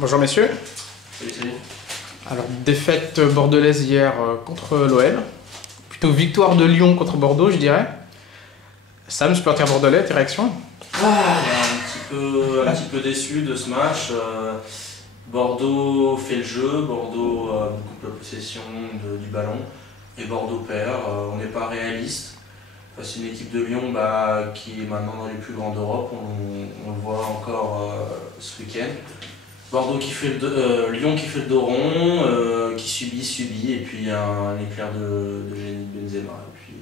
Bonjour messieurs. Salut, salut. Alors défaite bordelaise hier contre l'OL. Plutôt victoire de Lyon contre Bordeaux je dirais. Sam, supporter bordelais, tes réactions? Un petit peu déçu de ce match. Bordeaux fait le jeu, Bordeaux a beaucoup de possession du ballon et Bordeaux perd. On n'est pas réaliste. C'est une équipe de Lyon qui est maintenant dans les plus grands d'Europe, on le voit encore ce week-end. Lyon qui fait le dos rond, qui subit, et puis un éclair de génie de Benzema, et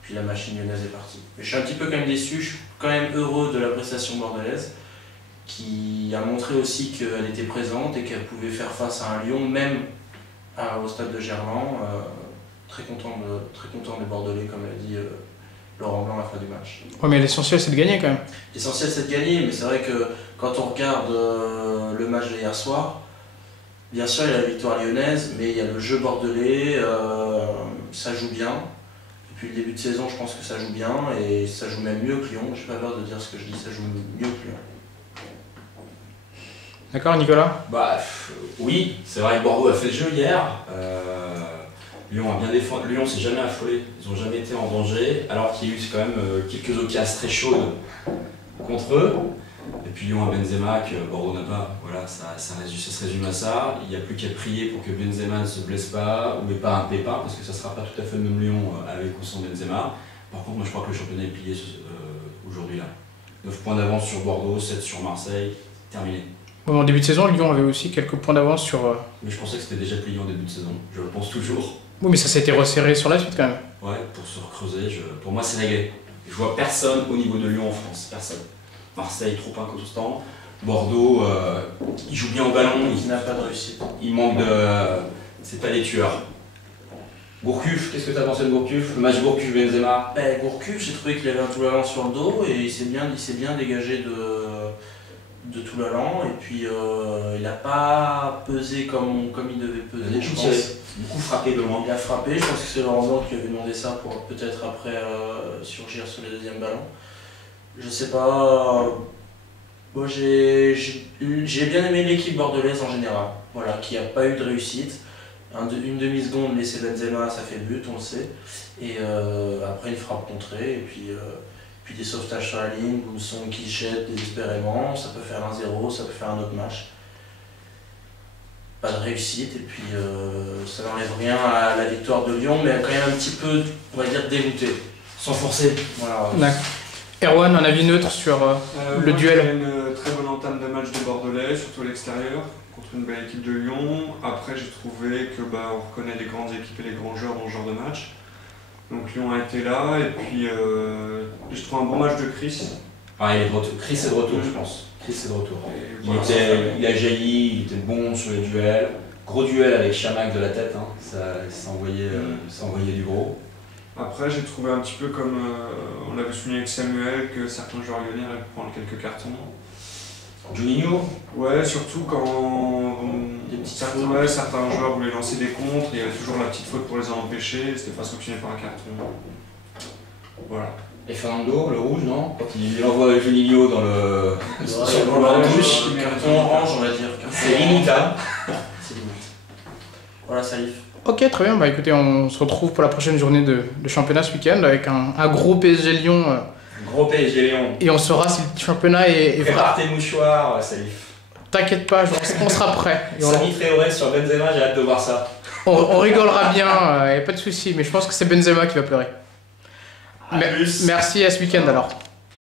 puis la machine lyonnaise est partie. Mais je suis un petit peu quand même déçu, je suis quand même heureux de la prestation bordelaise, qui a montré aussi qu'elle était présente et qu'elle pouvait faire face à un Lyon, même au stade de Gerland. Très content des Bordelais, comme l'a dit Laurent Blanc à la fin du match. Ouais, mais l'essentiel c'est de gagner quand même. L'essentiel c'est de gagner, mais c'est vrai que quand on regarde le match d'hier soir, bien sûr il y a la victoire lyonnaise, mais il y a le jeu bordelais, ça joue bien. Depuis le début de saison, je pense que ça joue bien, et ça joue même mieux que Lyon. Je n'ai pas peur de dire ce que je dis, ça joue mieux que Lyon. D'accord, Nicolas? Oui, c'est vrai que Bordeaux a fait le jeu hier. Lyon a bien défendu. Lyon s'est jamais affolé, ils n'ont jamais été en danger, alors qu'il y a eu quand même quelques occasions très chaudes contre eux. Et puis Lyon a Benzema que Bordeaux n'a pas. Voilà, ça se résume à ça. Il n'y a plus qu'à prier pour que Benzema ne se blesse pas ou n'ait pas un pépin, parce que ça ne sera pas tout à fait le même Lyon avec ou sans Benzema. Par contre, moi je crois que le championnat est plié aujourd'hui là. 9 points d'avance sur Bordeaux, 7 sur Marseille, terminé. Bon, en début de saison, Lyon avait aussi quelques points d'avance sur... Mais je pensais que c'était déjà plié en début de saison, je le pense toujours. Oui, mais ça s'est été resserré sur la suite quand même. Ouais, pour se recreuser, pour moi c'est réglé. Je vois personne au niveau de Lyon en France, personne. Marseille trop inconstant, Bordeaux, il joue bien au ballon, Il n'a pas de réussite. Il manque de... c'est pas des tueurs. Gourcuff, qu'est-ce que tu as pensé de Gourcuff? Le match Gourcuff-Benzema? Gourcuff, j'ai trouvé qu'il avait un Toulalan sur le dos, et il s'est bien dégagé de Toulalan, et puis il n'a pas pesé comme il devait peser, je pense. Beaucoup frappé de loin. Il a frappé, je pense que c'est Laurent Blanc qui lui avait demandé ça pour peut-être après surgir sur les deuxièmes ballons. Je sais pas. Moi j'ai bien aimé l'équipe bordelaise en général, voilà, qui n'a pas eu de réussite. Une demi-seconde laissée Benzema, ça fait but, on le sait. Et après une frappe contrée, et puis des sauvetages sur la ligne, Boumson qui jette désespérément, ça peut faire 1-0, ça peut faire un autre match. Pas de réussite, et puis ça n'enlève rien à la victoire de Lyon, mais quand même un petit peu, on va dire, dégoûté, sans forcer. Voilà. Erwan, un avis neutre sur le duel? J'ai une très bonne entame de match de Bordelais, surtout à l'extérieur, contre une belle équipe de Lyon. Après, j'ai trouvé que on reconnaît les grandes équipes et les grands joueurs dans ce genre de match. Donc Lyon a été là, et puis je trouve un bon match de Chris. Ah, il est de retour. Chris est de retour, je pense. Chris est de retour. Il a jailli, il était bon sur les duels. Gros duel avec Chamac de la tête, hein. Ça envoyait du gros. Après, j'ai trouvé un petit peu comme on l'avait souligné avec Samuel, que certains joueurs lyonnais allaient prendre quelques cartons. Juninho? Ouais, surtout quand certains joueurs voulaient lancer des contres, il y avait toujours la petite faute pour les en empêcher, c'était pas sanctionné par un carton. Voilà. Et Fernando, le rouge, non? Quand il envoie Juninho dans le... sur le ballon de touche, carton orange, on va dire. C'est limite, C'est limite. Voilà, Salif. Ok, très bien. Écoutez, on se retrouve pour la prochaine journée de championnat ce week-end avec un gros PSG Lyon. Gros PSG Lyon. Et on saura si le championnat est... Prépare tes mouchoirs, Salif. T'inquiète pas, on sera prêt. Samy Traoré sur Benzema, j'ai hâte de voir ça. On rigolera bien, y a pas de souci, mais je pense que c'est Benzema qui va pleurer. Merci, à ce week-end alors.